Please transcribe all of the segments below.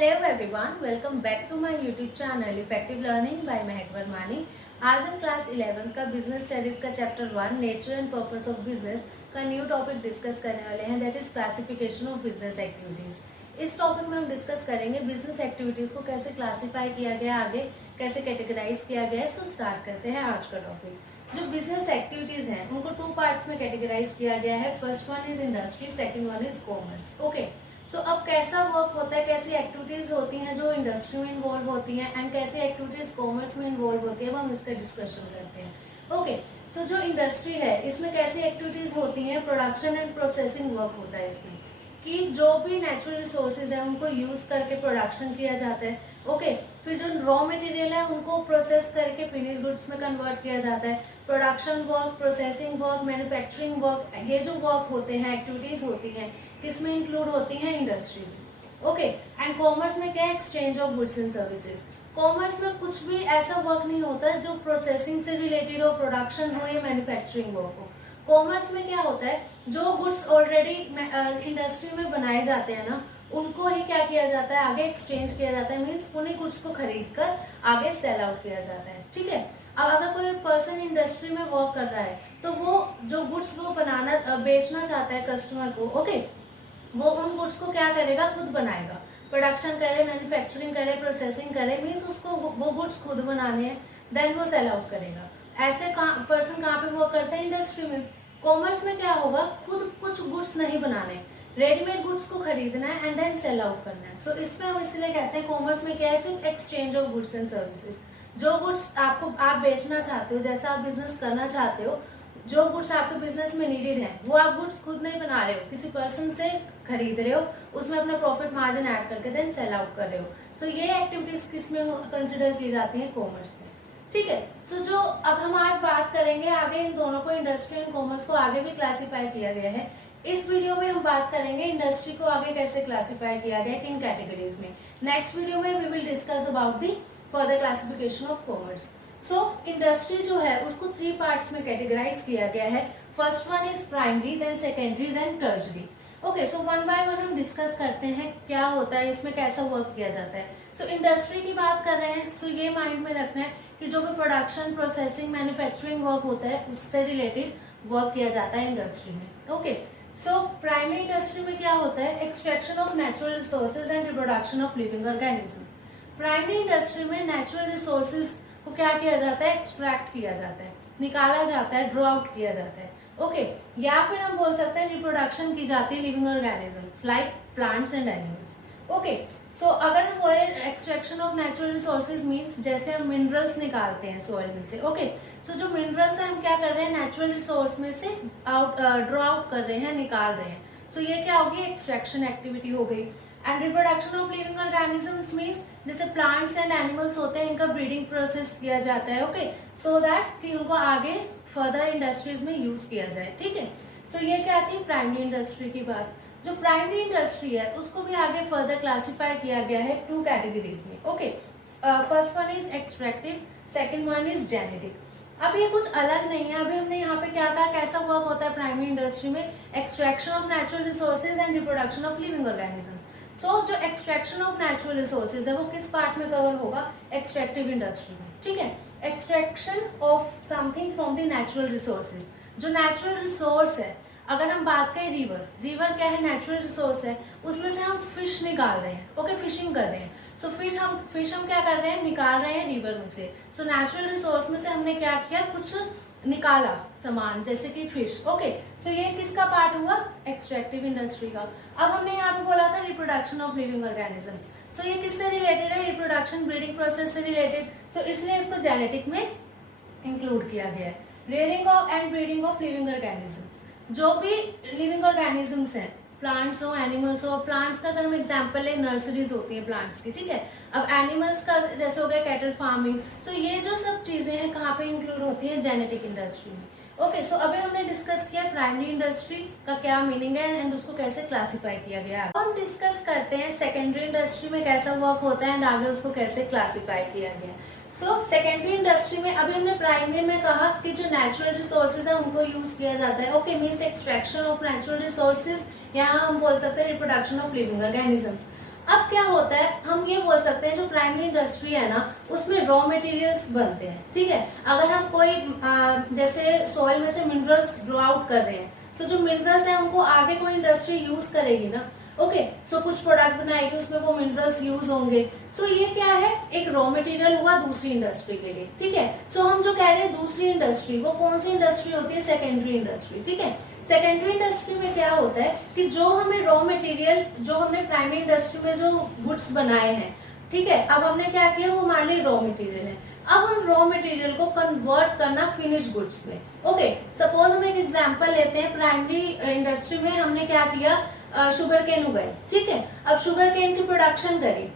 Hello everyone, welcome back to my YouTube channel effective learning by Mahak Varmani. आज हम class 11 का business studies का chapter 1 nature and purpose of business का new topic discuss करने वाले हैं, that is classification of business activities. इस topic में हम डिस्कस करेंगे बिजनेस एक्टिविटीज को कैसे क्लासीफाई किया गया, आगे कैसे कैटेगराइज किया गया है। सो स्टार्ट करते हैं आज का टॉपिक। जो बिजनेस एक्टिविटीज हैं उनको 2 पार्ट्स में कैटेगराइज किया गया है। First one is industry, second one is commerce. Okay, so अब कैसा वर्क होता है, कैसी एक्टिविटीज होती हैं जो इंडस्ट्री में इन्वॉल्व होती हैं एंड कैसी एक्टिविटीज कॉमर्स में इन्वॉल्व होती है, वो हम इसका डिस्कशन करते हैं। ओके, सो जो इंडस्ट्री है इसमें कैसी एक्टिविटीज होती हैं, प्रोडक्शन एंड प्रोसेसिंग वर्क होता है इसमें, कि जो भी नेचुरल रिसोर्सेज है उनको यूज करके प्रोडक्शन किया जाता है। ओके, फिर जो रॉ मटेरियल है उनको प्रोसेस करके फिनिश गुड्स में कन्वर्ट किया जाता है। Production work, processing work, manufacturing work, ये जो वर्क होते हैं, एक्टिविटीज होती हैं, किसमें इंक्लूड होती हैं, इंडस्ट्री में। ओके, एंड कॉमर्स में क्या है, exchange of goods and services. Commerce में कुछ भी ऐसा वर्क नहीं होता जो प्रोसेसिंग से रिलेटेड हो, प्रोडक्शन हो या मैन्युफैक्चरिंग वर्क हो। कॉमर्स में क्या होता है, जो गुड्स ऑलरेडी इंडस्ट्री में बनाए जाते हैं ना, उनको ही क्या किया जाता है, आगे एक्सचेंज किया जाता है, मीन्स उन्हीं गुड्स को खरीद कर आगे सेल आउट किया जाता है। ठीक है, अब अगर कोई पर्सन इंडस्ट्री में वर्क कर रहा है तो वो जो गुड्स वो बनाना बेचना चाहता है कस्टमर को, ओके, वो उन गुड्स को क्या करेगा, खुद बनाएगा, प्रोडक्शन करे, मैन्युफैक्चरिंग करे, प्रोसेसिंग करे, मीन्स उसको वो गुड्स खुद बनाने हैं, देन वो सेल आउट करेगा। ऐसे पर्सन कहाँ पे वर्क करते हैं, इंडस्ट्री में। कॉमर्स में क्या होगा, खुद कुछ गुड्स नहीं बनाने, रेडीमेड गुड्स को खरीदना है एंड देन सेल आउट करना है। सो इसमें हम इसलिए कहते हैं कॉमर्स में क्या है, सिर्फ exchange of goods and services. जो गुड्स आप बेचना चाहते हो, जैसा आप बिजनेस करना चाहते हो, जो गुड्स आपके बिजनेस में नीडेड है, वो आप गुड्स खुद नहीं बना रहे हो, किसी पर्सन से खरीद रहे हो, उसमें अपना प्रॉफिट मार्जिन ऐड करके देन सेल आउट कर रहे हो। सो ये एक्टिविटीज किस में कंसिडर की जाती हैं, कॉमर्स में। ठीक है, सो जो अब हम आज बात करेंगे आगे, इन दोनों को, इंडस्ट्री एंड कॉमर्स को आगे भी क्लासीफाई किया गया है। इस वीडियो में हम बात करेंगे इंडस्ट्री को आगे कैसे क्लासीफाई किया गया, किन कैटेगरीज में। नेक्स्ट वीडियो में we will discuss about the further classification of commerce. So industry जो है उसको 3 पार्ट्स में कैटेगराइज किया गया है। First one is primary, then secondary, then tertiary. Okay, so one by one हम डिस्कस करते हैं क्या होता है इसमें, कैसा वर्क किया जाता है। सो इंडस्ट्री की बात कर रहे हैं, सो ये माइंड में रखना है कि जो भी प्रोडक्शन, प्रोसेसिंग, मैन्युफैक्चरिंग वर्क होता है उससे रिलेटेड वर्क किया जाता है इंडस्ट्री में। ओके, सो प्राइमरी इंडस्ट्री में क्या होता है, extraction of natural resources and reproduction of living organisms. Primary industry में नेचुरल रिसोर्सेज को क्या किया जाता है, एक्सट्रैक्ट किया जाता है, निकाला जाता है, ड्रॉ आउट किया जाता है। ओके, या फिर हम बोल सकते हैं रिप्रोडक्शन की जाती है living organisms like plants and animals. Okay, so अगर हम बोले extraction of natural resources means जैसे हम मिनरल्स निकालते हैं सॉइल में से। ओके, सो जो मिनरल्स है हम क्या कर रहे हैं, नेचुरल रिसोर्स में से ड्रॉ आउट कर रहे हैं, निकाल रहे हैं। सो ये क्या होगी, एक्सट्रैक्शन एक्टिविटी हो गई। And reproduction of living organisms means जैसे प्लांट्स एंड एनिमल्स होते हैं, इनका ब्रीडिंग प्रोसेस किया जाता है। ओके, सो दैट कि उनको आगे फर्दर इंडस्ट्रीज में यूज किया जाए। ठीक है, सो ये क्या थी प्राइमरी इंडस्ट्री की बात। जो प्राइमरी इंडस्ट्री है उसको भी आगे फर्दर क्लासीफाई किया गया है 2 कैटेगरीज में। Okay, first one is extractive, second one is genetic. अब ये कुछ अलग नहीं है, अभी हमने यहाँ पे क्या था, कैसा वर्क होता है प्राइमरी इंडस्ट्री में, extraction of natural resources and reproduction of living organisms. So जो एक्सट्रैक्शन ऑफ नेचुरल रिसोर्सेज है वो किस पार्ट में कवर होगा, एक्सट्रैक्टिव इंडस्ट्री में। ठीक है, extraction of something from the natural resources. जो नेचुरल रिसोर्स है, अगर हम बात करें रिवर क्या है, नेचुरल रिसोर्स है, उसमें से हम फिश निकाल रहे हैं। ओके, फिशिंग कर रहे हैं। सो फिश हम क्या कर रहे हैं, निकाल रहे हैं रिवर में से। सो नेचुरल रिसोर्स में से हमने क्या किया, कुछ निकाला सामान, जैसे कि फिश। ओके, सो ये किसका पार्ट हुआ, एक्सट्रैक्टिव इंडस्ट्री का। अब हमने यहाँ पे बोला था रिप्रोडक्शन ऑफ लिविंग ऑर्गेनिजम्स। सो ये किससे रिलेटेड है, रिप्रोडक्शन, ब्रीडिंग प्रोसेस से रिलेटेड। सो इसलिए इसको जेनेटिक में इंक्लूड किया गया है। Rearing and breeding of living organisms, जो भी लिविंग ऑर्गेनिजम्स हैं, प्लांट्स हो, एनिमल्स हो। प्लांट्स का अगर हम एग्जांपल ले, नर्सरीज होती हैं प्लांट्स की। ठीक है, अब एनिमल्स का जैसे हो गया कैटल फार्मिंग। सो ये जो सब चीजें हैं कहाँ पे इंक्लूड होती हैं, जेनेटिक इंडस्ट्री में। ओके, सो अभी हमने डिस्कस किया प्राइमरी इंडस्ट्री का क्या मीनिंग है एंड उसको कैसे क्लासीफाई किया गया। अब हम डिस्कस करते हैं सेकेंडरी इंडस्ट्री में कैसा वर्क होता है एंड आगे उसको कैसे क्लासीफाई किया गया। सो सेकेंडरी इंडस्ट्री में अभी हमने प्राइमरी में कहा कि जो नेचुरल रिसोर्सेज है उनको यूज किया जाता है। Okay, means extraction of natural resources, यहाँ हम बोल सकते हैं रिप्रोडक्शन ऑफ लिविंग ऑर्गेनिजम्स। अब क्या होता है, हम सकते हैं जो प्राइमरी इंडस्ट्री है ना उसमें रॉ मटेरियल्स बनते हैं, ठीक है। अगर हम कोई जैसे सॉइल में से मिनरल्स ड्रॉ आउट कर रहे हैं, सो जो मिनरल्स हैं उनको आगे कोई इंडस्ट्री यूज करेगी ना, ओके, सो कुछ प्रोडक्ट बनाएगी उसमें वो मिनरल्स यूज होंगे। सो ये क्या है, एक रॉ मटेरियल हुआ दूसरी इंडस्ट्री के लिए, ठीक है। सो हम जो कह रहे हैं दूसरी इंडस्ट्री, वो कौन सी इंडस्ट्री होती है, सेकेंडरी इंडस्ट्री, ठीक है। सेकेंडरी इंडस्ट्री में क्या होता है कि जो हमें रॉ मटेरियल, जो हमने प्राइमरी इंडस्ट्री में जो गुड्स बनाए हैं, ठीक है, अब हमने क्या किया, वो हमारे लिए रॉ मटेरियल है। अब हम रॉ मटेरियल को कन्वर्ट करना फिनिश गुड्स में, ओके। सपोज हम एक एग्जांपल लेते हैं, प्राइमरी इंडस्ट्री में हमने क्या किया, शुगर केन उगाई, ठीक है। अब शुगर केन की प्रोडक्शन करी,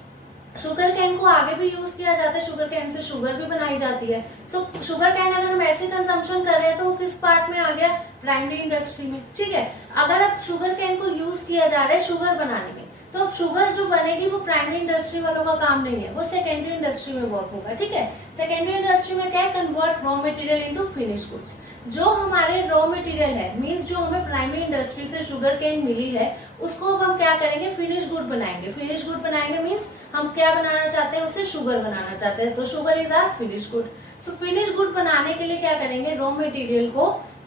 शुगर कैन को आगे भी यूज किया जाता है, शुगर कैन से शुगर भी बनाई जाती है। सो शुगर कैन अगर हम ऐसे कंजम्पशन कर रहे हैं तो वो किस पार्ट में आ गया, प्राइमरी इंडस्ट्री में, ठीक है। अगर अब शुगर कैन को यूज किया जा रहा है शुगर बनाने में, तो अब शुगर जो बनेगी वो प्राइमरी इंडस्ट्री वालों का काम नहीं है, वो सेकेंडरी इंडस्ट्री में वर्क होगा, ठीक है। सेकेंडरी इंडस्ट्री में क्या है, convert raw material into finish goods. जो हमारे रॉ मटेरियल है, मींस जो हमें प्राइमरी इंडस्ट्री से शुगर केन मिली है, उसको अब हम क्या करेंगे, फिनिश गुड बनाएंगे। फिनिश गुड बनाएंगे मींस हम क्या बनाना चाहते हैं, उससे शुगर बनाना चाहते हैं, तो sugar is our finish good. So finish good बनाने के लिए क्या करेंगे, रॉ मटेरियल को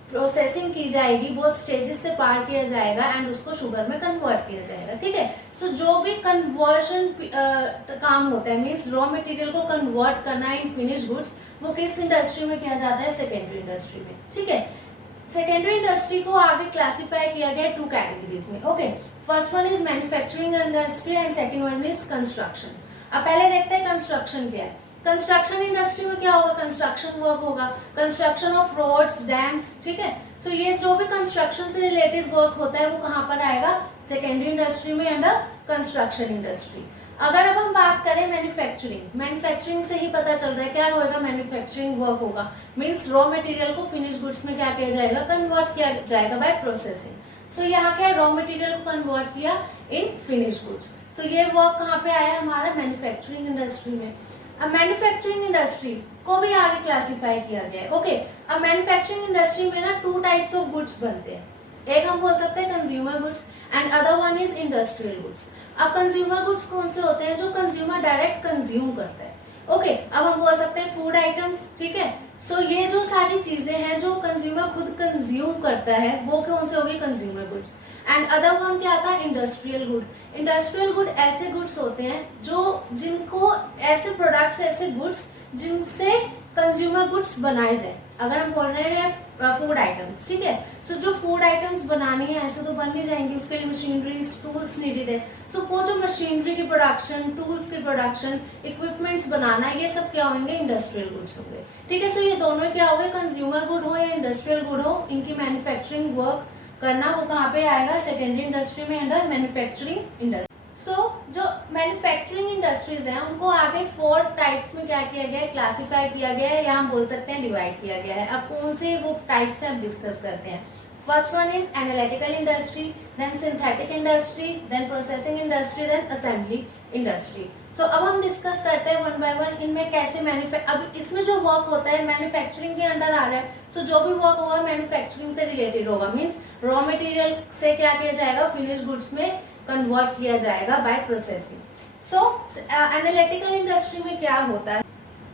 प्रोसेसिंग की जाएगी, बहुत स्टेजेस से पार किया जाएगा एंड उसको शुगर में कन्वर्ट किया जाएगा, ठीक है। सो जो भी कन्वर्शन काम होता है, मींस रॉ मटेरियल को कन्वर्ट करना इन फिनिश गुड्स, वो किस इंडस्ट्री में किया जाता है, सेकेंडरी इंडस्ट्री में, ठीक है। सेकेंडरी इंडस्ट्री को आगे क्लासिफाई किया गया टू कैटेगरीज में, okay. First one is manufacturing industry and second one is construction. अब पहले देखते हैं कंस्ट्रक्शन क्या है। कंस्ट्रक्शन इंडस्ट्री में क्या होगा, कंस्ट्रक्शन वर्क होगा, कंस्ट्रक्शन ऑफ रोड्स, डैम्स, ठीक है। सो ये जो भी कंस्ट्रक्शन से रिलेटेड वर्क होता है वो कहाँ पर आएगा, सेकेंडरी इंडस्ट्री में अंडर कंस्ट्रक्शन इंडस्ट्री। अगर अब हम बात करें मैन्युफैक्चरिंग, मैन्युफैक्चरिंग से ही पता चल रहा है क्या होगा, मैन्युफैक्चरिंग वर्क होगा, मींस रॉ मटेरियल को फिनिश गुड्स में क्या किया जाएगा, कन्वर्ट किया जाएगा बाय प्रोसेसिंग। सो यहाँ क्या रॉ मटेरियल को कन्वर्ट किया इन फिनिश गुड्स। सो ये वर्क कहाँ पे आया हमारा, मैन्युफैक्चरिंग इंडस्ट्री में। अब मैन्युफैक्चरिंग इंडस्ट्री को भी आगे क्लासिफाई किया गया है, ओके। अब मैन्युफैक्चरिंग इंडस्ट्री में ना टू टाइप्स ऑफ गुड्स बनते हैं, एक हम बोल सकते हैं consumer goods and other one is industrial goods. अब कंज्यूमर गुड्स कौन से होते हैं, जो कंज्यूमर डायरेक्ट कंज्यूम करता है, ओके। अब हम बोल सकते हैं फूड आइटम्स, ठीक है। सो ये जो सारी चीजें हैं जो कंज्यूमर खुद कंज्यूम करता है, वो कौन से हो गई, consumer goods. And other one क्या था, इंडस्ट्रियल गुड। इंडस्ट्रियल गुड ऐसे गुड्स होते हैं जो जिनको ऐसे प्रोडक्ट्स, ऐसे गुड्स जिनसे कंज्यूमर गुड्स बनाए जाए। अगर हम बोल रहे हैं फूड आइटम्स, ठीक है। सो जो फूड आइटम्स बनानी है ऐसे तो बन नहीं जाएंगी, उसके लिए मशीनरीज, टूल्स नीडेड है। सो वो जो मशीनरी की प्रोडक्शन, टूल्स की प्रोडक्शन, इक्विपमेंट्स बनाना, ये सब क्या होंगे, इंडस्ट्रियल गुड्स होंगे, ठीक है। सो ये दोनों क्या हो गए, कंज्यूमर गुड हो या इंडस्ट्रियल गुड हो, इनकी मैन्युफैक्चरिंग वर्क करना वो कहाँ पे आएगा, सेकेंडरी इंडस्ट्री में अंडर मैन्युफैक्चरिंग इंडस्ट्री। सो जो मैन्युफैक्चरिंग इंडस्ट्रीज हैं उनको आगे 4 टाइप्स में क्या किया गया है, क्लासिफाई किया गया है, या हम बोल सकते हैं डिवाइड किया गया है। अब कौन से वो टाइप्स हैं, अब डिस्कस करते हैं। First one is analytical industry, then synthetic industry, then processing industry, then assembly industry. So अब हम डिस्कस करते हैं वन बाय वन, इनमें कैसे अब इसमें जो वर्क होता है मैन्युफैक्चरिंग के अंडर आ रहा है। सो जो भी वर्क होगा मैन्युफैक्चरिंग से रिलेटेड होगा, मीन्स रॉ मटेरियल से क्या किया जाएगा, फिनिश गुड्स में कन्वर्ट किया जाएगा बाय प्रोसेसिंग। सो एनालिटिकल इंडस्ट्री में क्या होता है,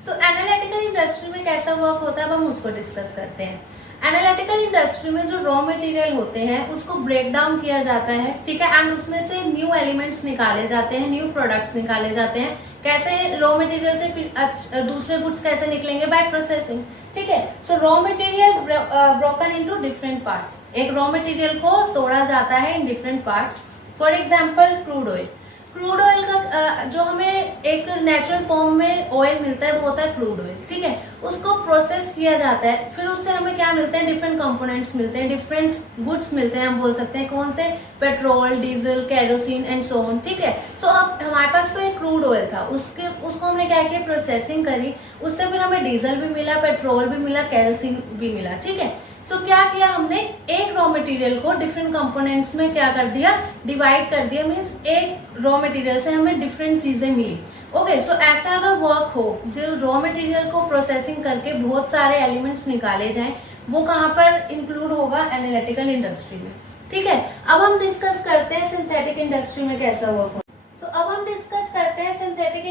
सो एनालिटिकल इंडस्ट्री में कैसा वर्क होता है, अब हम उसको डिस्कस करते हैं। एनालिटिकल इंडस्ट्री में जो रॉ मटेरियल होते हैं उसको ब्रेक डाउन किया जाता है, ठीक है, एंड उसमें से न्यू एलिमेंट्स निकाले जाते हैं, न्यू प्रोडक्ट्स निकाले जाते हैं। कैसे, रॉ मटेरियल से फिर दूसरे गुड्स कैसे निकलेंगे, बाय प्रोसेसिंग, ठीक है। सो raw material broken into different parts, एक रॉ मटेरियल को तोड़ा जाता है in different parts. For example crude oil, crude oil का जो हमें एक नेचुरल फॉर्म में ऑयल मिलता है वो होता है क्रूड ऑयल, ठीक है। उसको प्रोसेस किया जाता है, फिर उससे हमें क्या मिलते हैं, डिफरेंट कंपोनेंट्स मिलते हैं, डिफरेंट गुड्स मिलते हैं। हम बोल सकते हैं कौन से, petrol, diesel, kerosene and so on, ठीक है। सो अब हमारे पास तो एक क्रूड ऑयल था, उसको हमने क्या किया, प्रोसेसिंग करी, उससे फिर हमें डीजल भी मिला, पेट्रोल भी मिला, केरोसिन भी मिला, ठीक है। सो क्या किया हमने, एक रॉ मटेरियल को डिफरेंट कंपोनेंट्स में क्या कर दिया, डिवाइड कर दिया, मीन्स एक रॉ मटेरियल से हमें डिफरेंट चीजें मिली, ओके। सो ऐसा अगर वर्क हो जो रॉ मटेरियल को प्रोसेसिंग करके बहुत सारे एलिमेंट्स निकाले जाएं, वो कहाँ पर इंक्लूड होगा, एनालिटिकल इंडस्ट्री में, ठीक है। अब हम डिस्कस करते हैं सिंथेटिक इंडस्ट्री में कैसा वर्क हो। सो अब हम डिस्कस करते हैं सिंथेटिक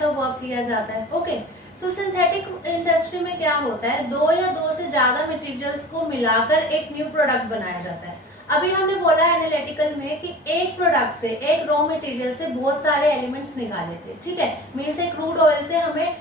ऐसा वर्क किया जाता है। ओके, सो सिंथेटिक इंडस्ट्री में क्या होता है, दो या दो से ज्यादा मटेरियल्स को मिलाकर एक न्यू प्रोडक्ट बनाया जाता है। अभी हमने बोला एनालिटिकल में कि एक प्रोडक्ट से, एक रॉ मटेरियल से बहुत सारे एलिमेंट्स निकाले थे, ठीक है। मीन्स एक क्रूड ऑयल से हमें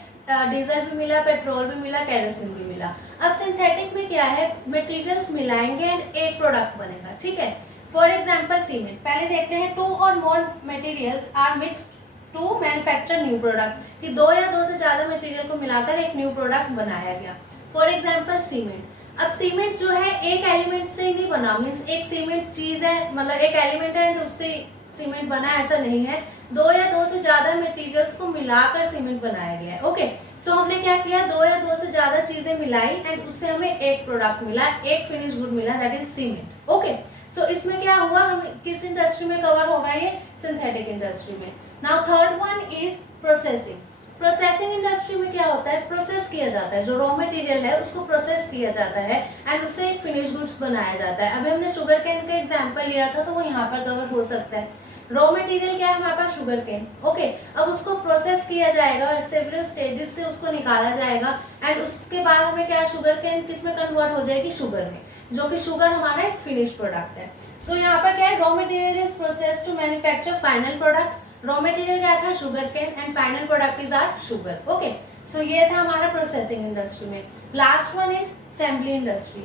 डीजल भी मिला, पेट्रोल भी मिला, केरोसिन भी मिला। अब सिंथेटिक में क्या है, मटेरियल्स मिलाएंगे एंड एक प्रोडक्ट बनेगा, ठीक है। फॉर एग्जाम्पल सीमेंट, पहले देखते हैं two or more materials are mixed to manufacture new product, कि दो या दो से ज्यादा मटेरियल को मिलाकर एक न्यू प्रोडक्ट बनाया गया। फॉर एग्जाम्पल सीमेंट, अब सीमेंट जो है एक एलिमेंट से ही नहीं बना, मीन्स एक सीमेंट चीज है, मतलब एक एलिमेंट है एंड उससे सीमेंट बना, ऐसा नहीं है। दो या दो से ज्यादा मटेरियल्स को मिलाकर सीमेंट बनाया गया है। ओके, सो हमने क्या किया, दो या दो से ज्यादा चीजें मिलाई एंड उससे हमें एक प्रोडक्ट मिला, एक फिनिश गुड मिला, दैट इज सीमेंट। ओके, सो इसमें क्या हुआ, हम किस इंडस्ट्री में कवर होगा, ये सिंथेटिक इंडस्ट्री में। Now third one is processing. Processing industry में क्या होता है, प्रोसेस किया जाता है, जो रॉ मटेरियल है उसको प्रोसेस किया जाता है एंड उससे एक फिनिश गुड्स बनाया जाता है। अभी हमने शुगर केन का एग्जांपल लिया था तो वो यहाँ पर कवर हो सकता है। रॉ मटेरियल क्या है हमारे पास, शुगर केन। ओके, अब उसको प्रोसेस किया जाएगा और सेवरल स्टेजेस से उसको निकाला जाएगा एंड उसके बाद हमें क्या, शुगर केन किस में कन्वर्ट हो जाएगी, शुगर में, जो कि शुगर हमारा एक फिनिश प्रोडक्ट है। सो यहाँ पर क्या है, raw material is process to manufacture final product. Raw material क्या था, sugar cane and final product is our sugar. Okay, so ये था हमारा प्रोसेसिंग इंडस्ट्री में। Last one is assembly industry.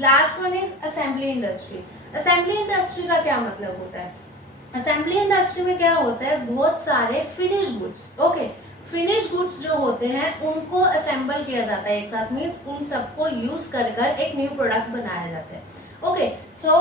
Last one is assembly industry. Assembly industry का क्या मतलब होता है, असेंबली इंडस्ट्री में क्या होता है, बहुत सारे finish goods, okay, finish goods जो होते हैं उनको असेंबल किया जाता है एक साथ, मीन्स उन सबको यूज कर एक न्यू प्रोडक्ट बनाया जाता है। Okay, so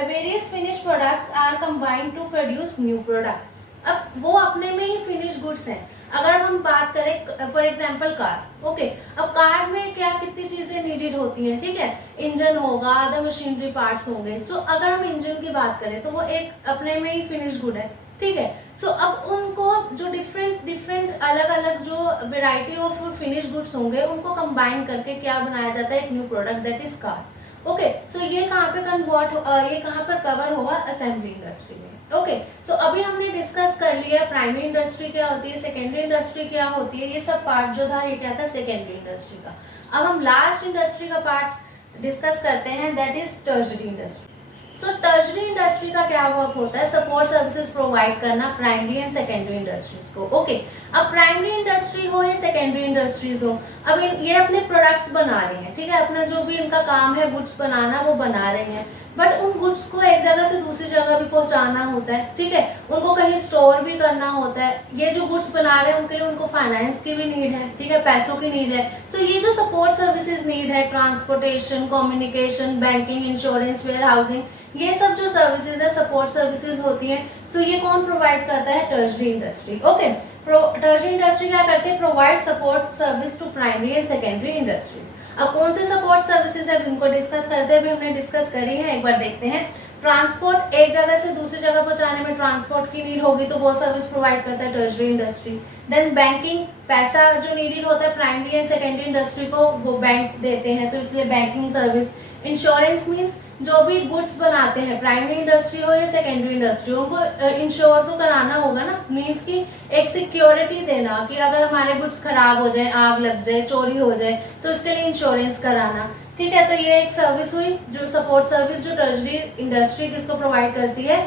various finish products are combined to produce new product. अब वो अपने में ही फिनिश गुड्स हैं। अगर हम बात करें फॉर एग्जांपल कार, ओके, अब कार में क्या कितनी चीजें नीडेड होती हैं, ठीक है, इंजन होगा, अदर मशीनरी पार्ट्स होंगे। सो अगर हम इंजन की बात करें तो वो एक अपने में ही फिनिश गुड है, ठीक है। सो अब उनको जो डिफरेंट अलग अलग जो वेराइटी ऑफ फिनिश गुड्स होंगे उनको कंबाइन करके क्या बनाया जाता है, एक new product, that is car. Okay, so ये कहाँ पे ये कहाँ पर कवर होगा, असेंबली इंडस्ट्री में। ओके, सो अभी हमने डिस्कस कर लिया प्राइमरी इंडस्ट्री क्या होती है, सेकेंडरी इंडस्ट्री क्या होती है, ये सब पार्ट जो था ये क्या था, सेकेंडरी इंडस्ट्री का। अब हम लास्ट इंडस्ट्री का पार्ट डिस्कस करते हैं, that is tertiary industry. So tertiary industry का क्या वर्क होता है, सपोर्ट सर्विसेज प्रोवाइड करना प्राइमरी एंड सेकेंडरी इंडस्ट्रीज को। ओके, अब प्राइमरी इंडस्ट्री हो या सेकेंडरी इंडस्ट्रीज हो, अब ये अपने प्रोडक्ट्स बना रही हैं, ठीक है, अपना जो भी इनका काम है गुड्स बनाना वो बना रही हैं, बट उन गुड्स को एक जगह से दूसरी जगह भी पहुंचाना होता है, ठीक है, उनको कहीं स्टोर भी करना होता है। ये जो गुड्स बना रहे हैं उनके लिए उनको फाइनेंस की भी नीड है, ठीक है, पैसों की नीड है। सो ये जो सपोर्ट सर्विसेज नीड है, transportation, communication, banking, insurance, warehousing, ये सब जो सर्विसेज है, सपोर्ट सर्विसेज होती हैं। सो ये कौन प्रोवाइड करता है, tertiary industry. Okay, tertiary industry क्या करते हैं, provide support service to primary and secondary industries. अब कौन से सपोर्ट सर्विसेज है इनको डिस्कस करते हैं, अभी हमने डिस्कस करी है, एक बार देखते हैं। ट्रांसपोर्ट, एक जगह से दूसरी जगह पहुंचाने में ट्रांसपोर्ट की नीड होगी तो वो सर्विस प्रोवाइड करता है टर्शरी इंडस्ट्री। देन बैंकिंग, पैसा जो नीडेड होता है प्राइमरी एंड सेकेंडरी इंडस्ट्री को वो बैंक्स देते हैं, तो इसलिए बैंकिंग सर्विस। इंश्योरेंस मीन्स जो भी गुड्स बनाते हैं, प्राइमरी इंडस्ट्री हो या सेकेंडरी इंडस्ट्री, उनको इंश्योर तो कराना होगा ना, मीन्स की एक सिक्योरिटी देना कि अगर हमारे गुड्स खराब हो जाए, आग लग जाए, चोरी हो जाए, तो इसके लिए इंश्योरेंस कराना, ठीक है। तो ये एक सर्विस हुई, जो सपोर्ट सर्विस जो टर्शरी इंडस्ट्री किसको प्रोवाइड करती है,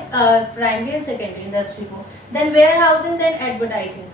प्राइमरी एंड सेकेंडरी इंडस्ट्री को। Then warehousing, then advertising.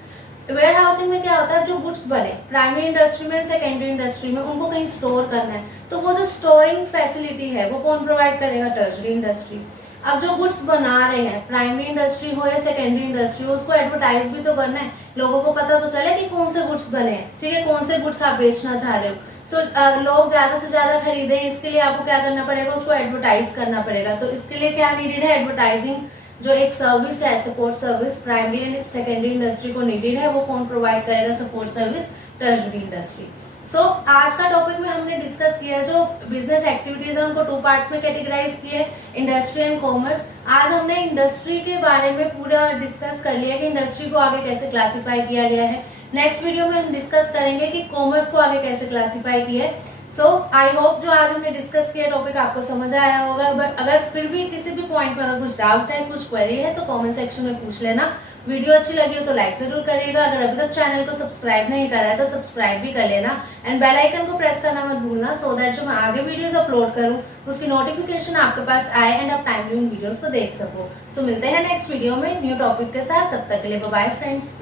Warehousing में क्या होता है, जो गुड्स बने प्राइमरी इंडस्ट्री में, सेकेंडरी इंडस्ट्री में, उनको कहीं स्टोर करना है, तो वो जो स्टोरिंग फैसिलिटी है वो कौन प्रोवाइड करेगा, टर्शरी इंडस्ट्री। अब जो गुड्स बना रहे हैं, प्राइमरी इंडस्ट्री हो या सेकेंडरी इंडस्ट्री हो, उसको एडवर्टाइज भी तो करना है, लोगों को पता तो चले कि कौन से गुड्स बने हैं, ठीक है, कौन से गुड्स आप बेचना चाह रहे हो। सो लोग ज्यादा से ज्यादा खरीदे, इसके लिए आपको क्या करना पड़ेगा, उसको एडवर्टाइज करना पड़ेगा। तो इसके लिए क्या नीडेड है, एडवर्टाइजिंग जो एक सर्विस है, support service primary and secondary industry को नीडेड है, वो कौन प्रोवाइड करेगा, सपोर्ट सर्विस टर्शरी इंडस्ट्री। सो आज का टॉपिक में हमने डिस्कस किया जो बिजनेस एक्टिविटीज है उनको 2 पार्ट्स में कैटेगराइज किए, इंडस्ट्री एंड कॉमर्स। आज हमने इंडस्ट्री के बारे में पूरा डिस्कस कर लिया कि इंडस्ट्री को आगे कैसे क्लासीफाई किया गया है। नेक्स्ट वीडियो में हम डिस्कस करेंगे कि कॉमर्स को आगे कैसे क्लासीफाई किया है। सो आई होप जो आज हमने डिस्कस किया टॉपिक आपको समझ आया होगा, बट अगर फिर भी किसी भी पॉइंट में अगर कुछ डाउट है, कुछ क्वेरी है तो कमेंट सेक्शन में पूछ लेना। वीडियो अच्छी लगी हो तो लाइक जरूर करिएगा। अगर अभी तक चैनल को सब्सक्राइब नहीं करा है तो सब्सक्राइब भी कर लेना एंड बेल आइकन को प्रेस करना मत भूलना, सो दैट जो मैं आगे वीडियोस अपलोड करूँ उसकी नोटिफिकेशन आपके पास आए एंड आप टाइमली उन वीडियोस को देख सको। सो मिलते हैं नेक्स्ट वीडियो में न्यू टॉपिक के साथ, तब तक के लिए बाय बाय फ्रेंड्स।